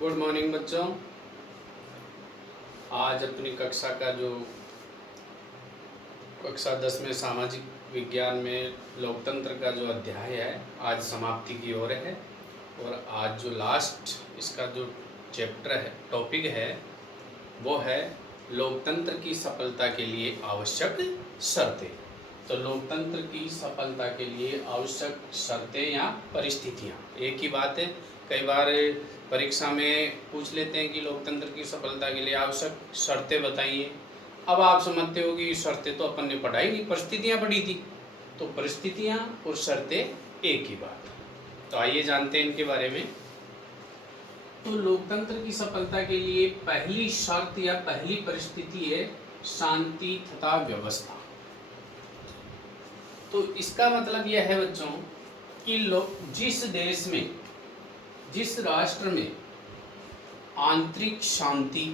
Good morning बच्चों। आज अपनी कक्षा का जो कक्षा 10 में सामाजिक विज्ञान में लोकतंत्र का जो अध्याय है आज समाप्ति की ओर है। और आज जो लास्ट इसका जो चैप्टर है टॉपिक है वो है लोकतंत्र की सफलता के लिए आवश्यक शर्तें। तो लोकतंत्र की सफलता के लिए आवश्यक शर्तें या परिस्थितियाँ एक ही बात है। कई बार परीक्षा में पूछ लेते हैं कि लोकतंत्र की सफलता के लिए आवश्यक शर्तें बताइए। अब आप समझते हो कि शर्तें तो अपन ने पढ़ाई नहीं, परिस्थितियाँ पढ़ी थी। तो परिस्थितियाँ और शर्तें एक ही बात है। तो आइए जानते हैं इनके बारे में। तो लोकतंत्र की सफलता के लिए पहली शर्त या पहली परिस्थिति है शांति तथा व्यवस्था। तो इसका मतलब यह है बच्चों कि जिस देश में, जिस राष्ट्र में आंतरिक शांति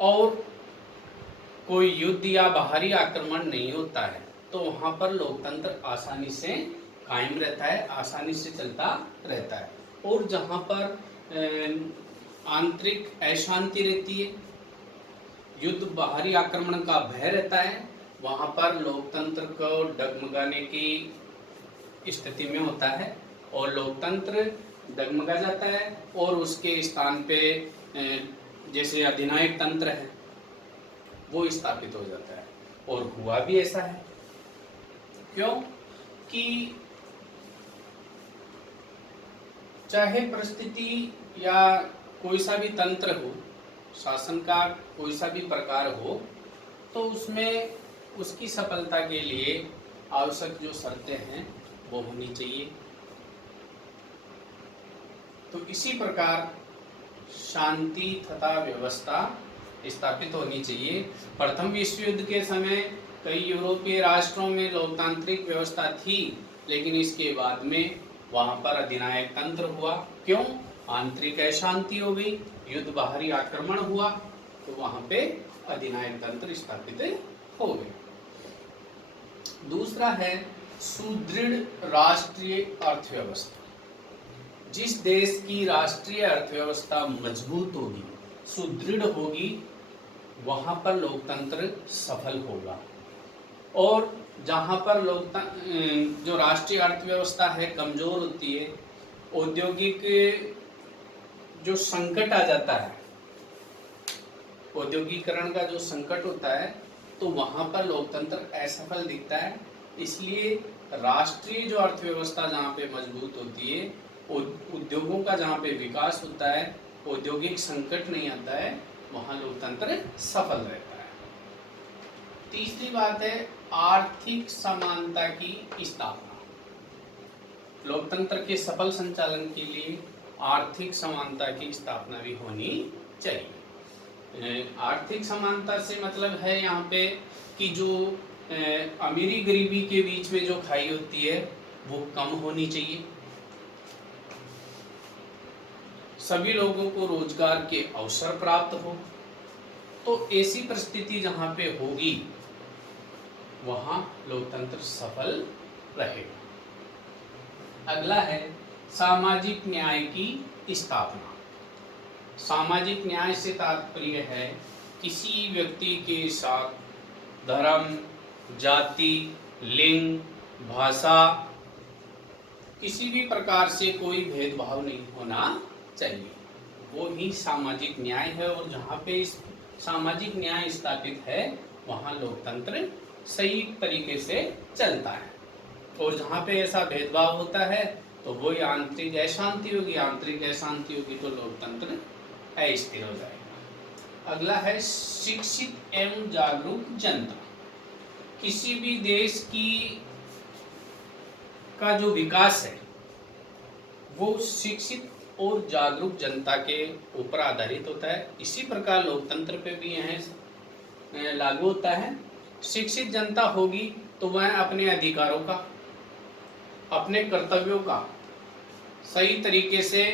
और कोई युद्ध या बाहरी आक्रमण नहीं होता है तो वहाँ पर लोकतंत्र आसानी से कायम रहता है, आसानी से चलता रहता है। और जहाँ पर आंतरिक अशांति रहती है, युद्ध बाहरी आक्रमण का भय रहता है, वहाँ पर लोकतंत्र को डगमगाने की स्थिति में होता है और लोकतंत्र डगमगा जाता है और उसके स्थान पे जैसे अधिनायक तंत्र है वो स्थापित हो जाता है। और हुआ भी ऐसा है। क्यों कि चाहे परिस्थिति या कोई सा भी तंत्र हो, शासन का कोई सा भी प्रकार हो, तो उसमें उसकी सफलता के लिए आवश्यक जो शर्तें हैं वो होनी चाहिए। तो इसी प्रकार शांति तथा व्यवस्था स्थापित होनी चाहिए। प्रथम विश्व युद्ध के समय कई यूरोपीय राष्ट्रों में लोकतांत्रिक व्यवस्था थी, लेकिन इसके बाद में वहाँ पर अधिनायक तंत्र हुआ। क्यों? आंतरिक अशांति हो गई, युद्ध बाहरी आक्रमण हुआ, तो वहाँ पे अधिनायक तंत्र स्थापित हो गए। दूसरा है सुदृढ़ राष्ट्रीय अर्थव्यवस्था। जिस देश की राष्ट्रीय अर्थव्यवस्था मजबूत होगी, सुदृढ़ होगी, वहाँ पर लोकतंत्र सफल होगा। और जहाँ पर जो राष्ट्रीय अर्थव्यवस्था है कमजोर होती है, औद्योगिक जो संकट आ जाता है, औद्योगिकरण का जो संकट होता है, तो वहाँ पर लोकतंत्र असफल दिखता है। इसलिए राष्ट्रीय जो अर्थव्यवस्था जहाँ पे मजबूत होती है, उद्योगों का जहाँ पे विकास होता है, औद्योगिक संकट नहीं आता है, वहाँ लोकतंत्र सफल रहता है। तीसरी बात है आर्थिक समानता की स्थापना। लोकतंत्र के सफल संचालन के लिए आर्थिक समानता की स्थापना भी होनी चाहिए। आर्थिक समानता से मतलब है यहाँ पे कि जो अमीरी गरीबी के बीच में जो खाई होती है वो कम होनी चाहिए। सभी लोगों को रोजगार के अवसर प्राप्त हो। तो ऐसी परिस्थिति जहाँ पे होगी वहाँ लोकतंत्र सफल रहेगा। अगला है सामाजिक न्याय की स्थापना। सामाजिक न्याय से तात्पर्य है किसी व्यक्ति के साथ धर्म, जाति, लिंग, भाषा, किसी भी प्रकार से कोई भेदभाव नहीं होना चाहिए, वो ही सामाजिक न्याय है। और जहाँ पे इस सामाजिक न्याय स्थापित है वहाँ लोकतंत्र सही तरीके से चलता है। और जहाँ पे ऐसा भेदभाव होता है तो वो आंतरिक अशांति होगी, आंतरिक अशांति होगी तो लोकतंत्र अस्थिर हो जाएगा। अगला है शिक्षित एवं जागरूक जनता। किसी भी देश का जो विकास है वो शिक्षित और जागरूक जनता के ऊपर आधारित होता है। इसी प्रकार लोकतंत्र पे भी यह लागू होता है। शिक्षित जनता होगी तो वह अपने अधिकारों का, अपने कर्तव्यों का सही तरीके से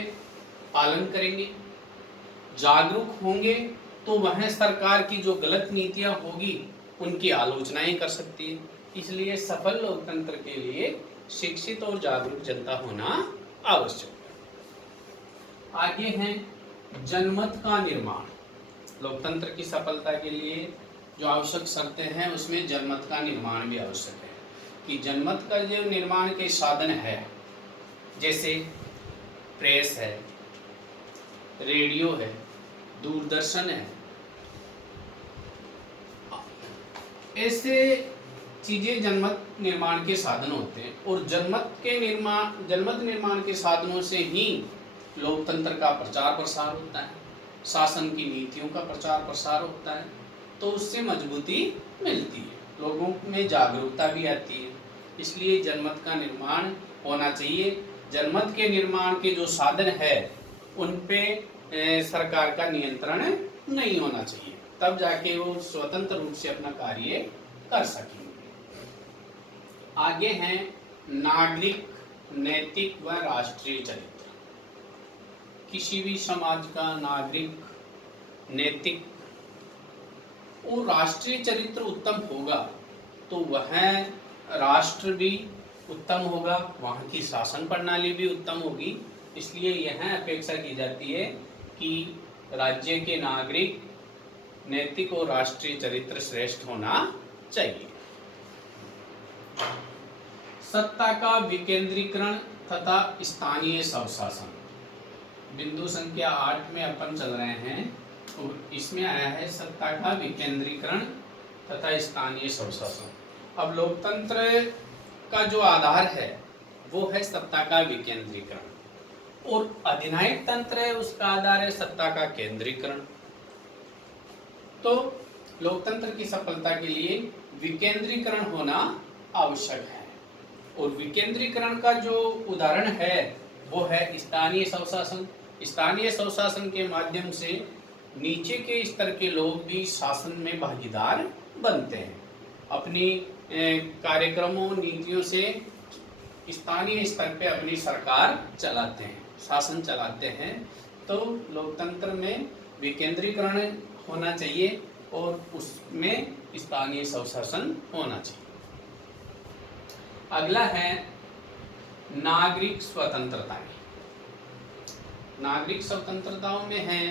पालन करेंगे। जागरूक होंगे तो वह सरकार की जो गलत नीतियां होगी उनकी आलोचनाएं कर सकती है। इसलिए सफल लोकतंत्र के लिए शिक्षित और जागरूक जनता होना आवश्यक है। आगे है जनमत का निर्माण। लोकतंत्र की सफलता के लिए जो आवश्यक शर्तें हैं उसमें जनमत का निर्माण भी आवश्यक है कि जनमत का जो निर्माण के साधन है, जैसे प्रेस है, रेडियो है, दूरदर्शन है, ऐसे चीजें जनमत निर्माण के साधन होते हैं। और जनमत निर्माण के साधनों से ही लोकतंत्र का प्रचार प्रसार होता है, शासन की नीतियों का प्रचार प्रसार होता है, तो उससे मजबूती मिलती है, लोगों में जागरूकता भी आती है। इसलिए जनमत का निर्माण होना चाहिए। जनमत के निर्माण के जो साधन है उन पे सरकार का नियंत्रण नहीं होना चाहिए, तब जाके वो स्वतंत्र रूप से अपना कार्य कर सकेंगे। आगे हैं नागरिक, नैतिक व राष्ट्रीय चरित्र। किसी भी समाज का नागरिक, नैतिक और राष्ट्रीय चरित्र उत्तम होगा तो वह राष्ट्र भी उत्तम होगा, वहाँ की शासन प्रणाली भी उत्तम होगी। इसलिए यह अपेक्षा की जाती है कि राज्य के नागरिक, नैतिक और राष्ट्रीय चरित्र श्रेष्ठ होना चाहिए। सत्ता का विकेंद्रीकरण तथा स्थानीय स्वशासन। बिंदु संख्या 8 में अपन चल रहे हैं और इसमें आया है सत्ता का विकेंद्रीकरण तथा स्थानीय स्वशासन। अब लोकतंत्र का जो आधार है वो है सत्ता का विकेंद्रीकरण और अधिनायक तंत्र है उसका आधार है सत्ता का केंद्रीकरण। तो लोकतंत्र की सफलता के लिए विकेंद्रीकरण होना आवश्यक है और विकेंद्रीकरण का जो उदाहरण है वो है स्थानीय स्वशासन। स्थानीय स्वशासन के माध्यम से नीचे के स्तर के लोग भी शासन में भागीदार बनते हैं, अपनी कार्यक्रमों नीतियों से स्थानीय स्तर पे अपनी सरकार चलाते हैं, शासन चलाते हैं। तो लोकतंत्र में विकेंद्रीकरण होना चाहिए और उसमें स्थानीय स्वशासन होना चाहिए। अगला है नागरिक स्वतंत्रताएं। नागरिक स्वतंत्रताओं में है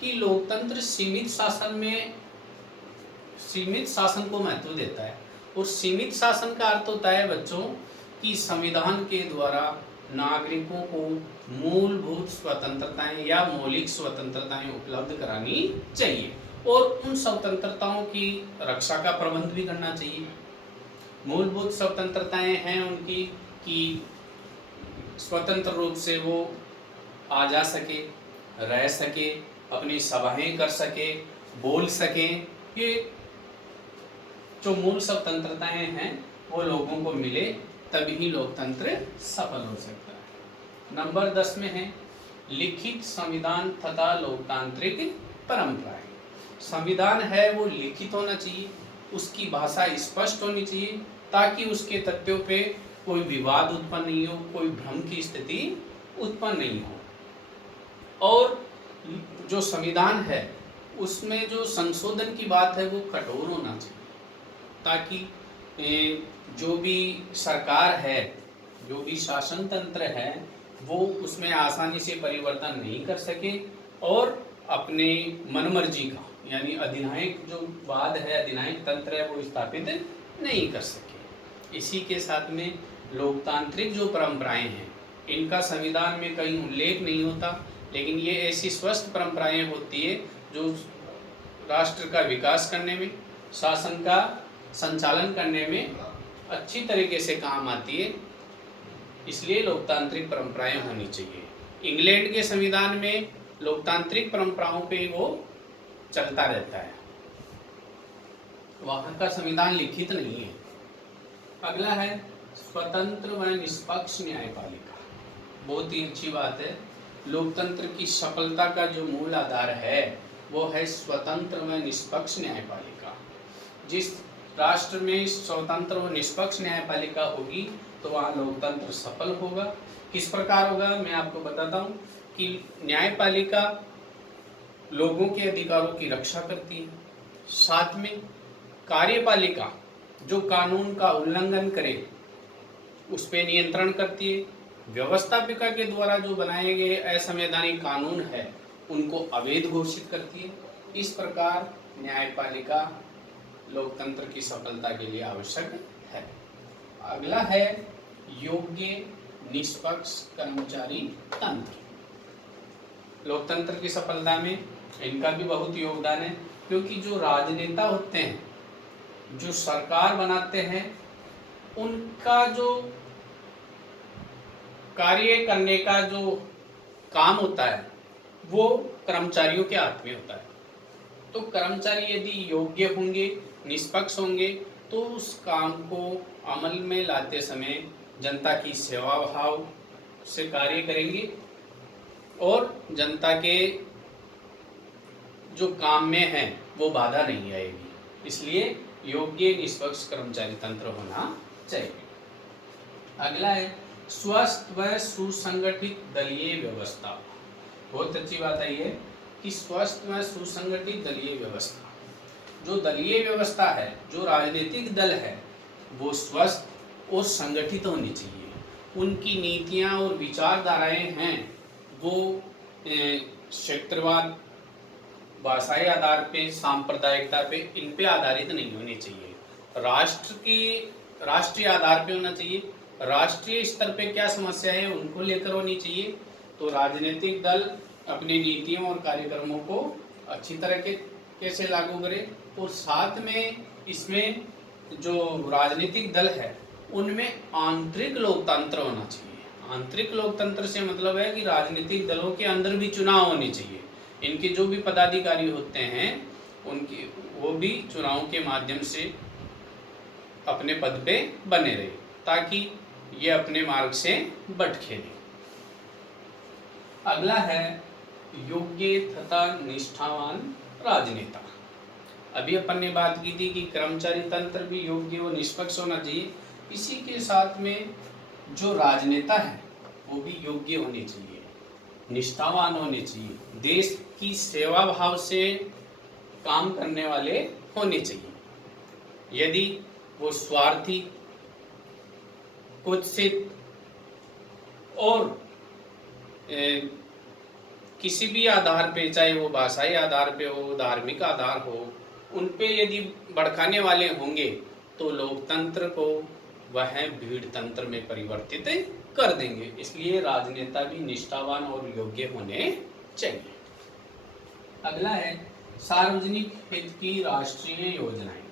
कि लोकतंत्र सीमित शासन को महत्व देता है और सीमित शासन का अर्थ होता है बच्चों कि संविधान के द्वारा नागरिकों को मूलभूत स्वतंत्रताएं या मौलिक स्वतंत्रताएं उपलब्ध करानी चाहिए और उन स्वतंत्रताओं की रक्षा का प्रबंध भी करना चाहिए। मूलभूत स्वतंत्रताएं हैं उनकी कि स्वतंत्र रूप से वो आ जा सके, रह सके, अपनी सभाएं कर सके, बोल सके। ये जो मूल स्वतंत्रताएं हैं वो लोगों को मिले तभी लोकतंत्र सफल हो सकता है। नंबर 10 में है लिखित संविधान तथा लोकतांत्रिक परंपराएं। संविधान है वो लिखित होना चाहिए, उसकी भाषा स्पष्ट होनी चाहिए ताकि उसके तथ्यों पे कोई विवाद उत्पन्न नहीं हो, कोई भ्रम की स्थिति उत्पन्न नहीं हो। और जो संविधान है उसमें जो संशोधन की बात है वो कठोर होना चाहिए ताकि जो भी सरकार है, जो भी शासन तंत्र है वो उसमें आसानी से परिवर्तन नहीं कर सके और अपने मनमर्जी का यानी अधिनायक जो वाद है, अधिनायक तंत्र है वो स्थापित नहीं कर सके। इसी के साथ में लोकतांत्रिक जो परंपराएं हैं इनका संविधान में कहीं उल्लेख नहीं होता, लेकिन ये ऐसी स्वस्थ परंपराएं होती है जो राष्ट्र का विकास करने में, शासन का संचालन करने में अच्छी तरीके से काम आती है। इसलिए लोकतांत्रिक परंपराएं होनी चाहिए। इंग्लैंड के संविधान में लोकतांत्रिक परंपराओं पे वो चलता रहता है, वहाँ का संविधान लिखित नहीं है। अगला है स्वतंत्र व निष्पक्ष न्यायपालिका। बहुत ही अच्छी बात है। लोकतंत्र की सफलता का जो मूल आधार है वो है स्वतंत्र व निष्पक्ष न्यायपालिका। जिस राष्ट्र में स्वतंत्र व निष्पक्ष न्यायपालिका होगी तो वहाँ लोकतंत्र सफल होगा। किस प्रकार होगा मैं आपको बताता हूँ कि न्यायपालिका लोगों के अधिकारों की रक्षा करती है, साथ में कार्यपालिका जो कानून का उल्लंघन करे उस पर नियंत्रण करती है व्यवस्थापिका के द्वारा जो बनाए गए असंवैधानिक कानून है उनको अवैध घोषित करती है। इस प्रकार न्यायपालिका लोकतंत्र की सफलता के लिए आवश्यक है। अगला है योग्य निष्पक्ष कर्मचारी तंत्र। लोकतंत्र की सफलता में इनका भी बहुत योगदान है, क्योंकि जो राजनेता होते हैं, जो सरकार बनाते हैं, उनका जो कार्य करने का जो काम होता है वो कर्मचारियों के हाथ में होता है। तो कर्मचारी यदि योग्य होंगे, निष्पक्ष होंगे, तो उस काम को अमल में लाते समय जनता की सेवा भाव से कार्य करेंगे और जनता के जो काम में है वो बाधा नहीं आएगी। इसलिए योग्य निष्पक्ष कर्मचारी तंत्र होना चाहिए। अगला है स्वस्थ व सुसंगठित दलीय व्यवस्था। बहुत अच्छी बात है ये कि स्वस्थ व सुसंगठित दलीय व्यवस्था। जो दलीय व्यवस्था है, जो राजनीतिक दल है, वो स्वस्थ और संगठित होनी चाहिए। उनकी नीतियां और विचारधाराएं हैं वो क्षेत्रवाद, भाषाई आधार पे, सांप्रदायिकता पे, इन पे आधारित नहीं होनी चाहिए। राष्ट्रीय आधार पे होना चाहिए। राष्ट्रीय स्तर पे क्या समस्या है उनको लेकर होनी चाहिए। तो राजनीतिक दल अपनी नीतियों और कार्यक्रमों को अच्छी तरह के कैसे लागू करे, और साथ में इसमें जो राजनीतिक दल है उनमें आंतरिक लोकतंत्र होना चाहिए। आंतरिक लोकतंत्र से मतलब है कि राजनीतिक दलों के अंदर भी चुनाव होने चाहिए। इनके जो भी पदाधिकारी होते हैं उनकी वो भी चुनाव के माध्यम से अपने पद पे बने रहे, ताकि ये अपने मार्ग से भटके नहीं। अगला है योग्य तथा निष्ठावान राजनेता। अभी अपन ने बात की थी कि कर्मचारी तंत्र भी योग्य और निष्पक्ष होना चाहिए। इसी के साथ में जो राजनेता है वो भी योग्य होने चाहिए, निष्ठावान होने चाहिए, देश की सेवा भाव से काम करने वाले होने चाहिए। यदि वो स्वार्थी, कुत्सित और किसी भी आधार पे, चाहे वो भाषाई आधार पे हो, धार्मिक आधार हो, उन पे यदि भड़काने वाले होंगे तो लोकतंत्र को वह भीड़ तंत्र में परिवर्तित कर देंगे। इसलिए राजनेता भी निष्ठावान और योग्य होने चाहिए। अगला है सार्वजनिक हित की राष्ट्रीय योजनाएं।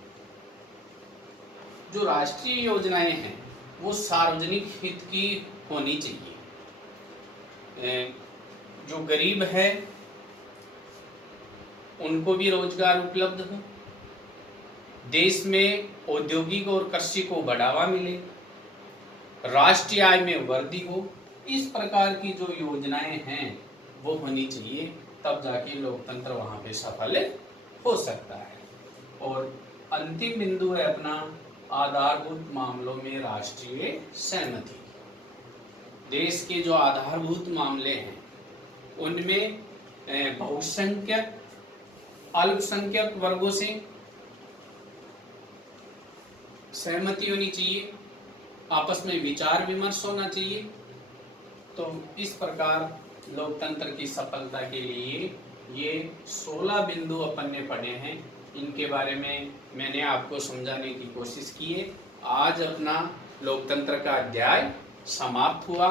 जो राष्ट्रीय योजनाएं हैं वो सार्वजनिक हित की होनी चाहिए। जो गरीब है उनको भी रोजगार उपलब्ध हो, देश में औद्योगिक और कृषि को बढ़ावा मिले, राष्ट्रीय आय में वृद्धि हो, इस प्रकार की जो योजनाएं हैं वो होनी चाहिए। तब जाके लोकतंत्र वहां पे सफल हो सकता है। और अंतिम बिंदु है अपना आधारभूत मामलों में राष्ट्रीय सहमति। देश के जो आधारभूत मामले हैं उनमें बहुसंख्यक, अल्पसंख्यक वर्गों से सहमति होनी चाहिए, आपस में विचार विमर्श होना चाहिए। तो इस प्रकार लोकतंत्र की सफलता के लिए ये 16 बिंदु अपन ने पढ़े हैं। इनके बारे में मैंने आपको समझाने की कोशिश की है। आज अपना लोकतंत्र का अध्याय समाप्त हुआ।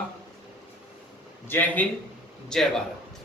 जय हिंद, जय भारत।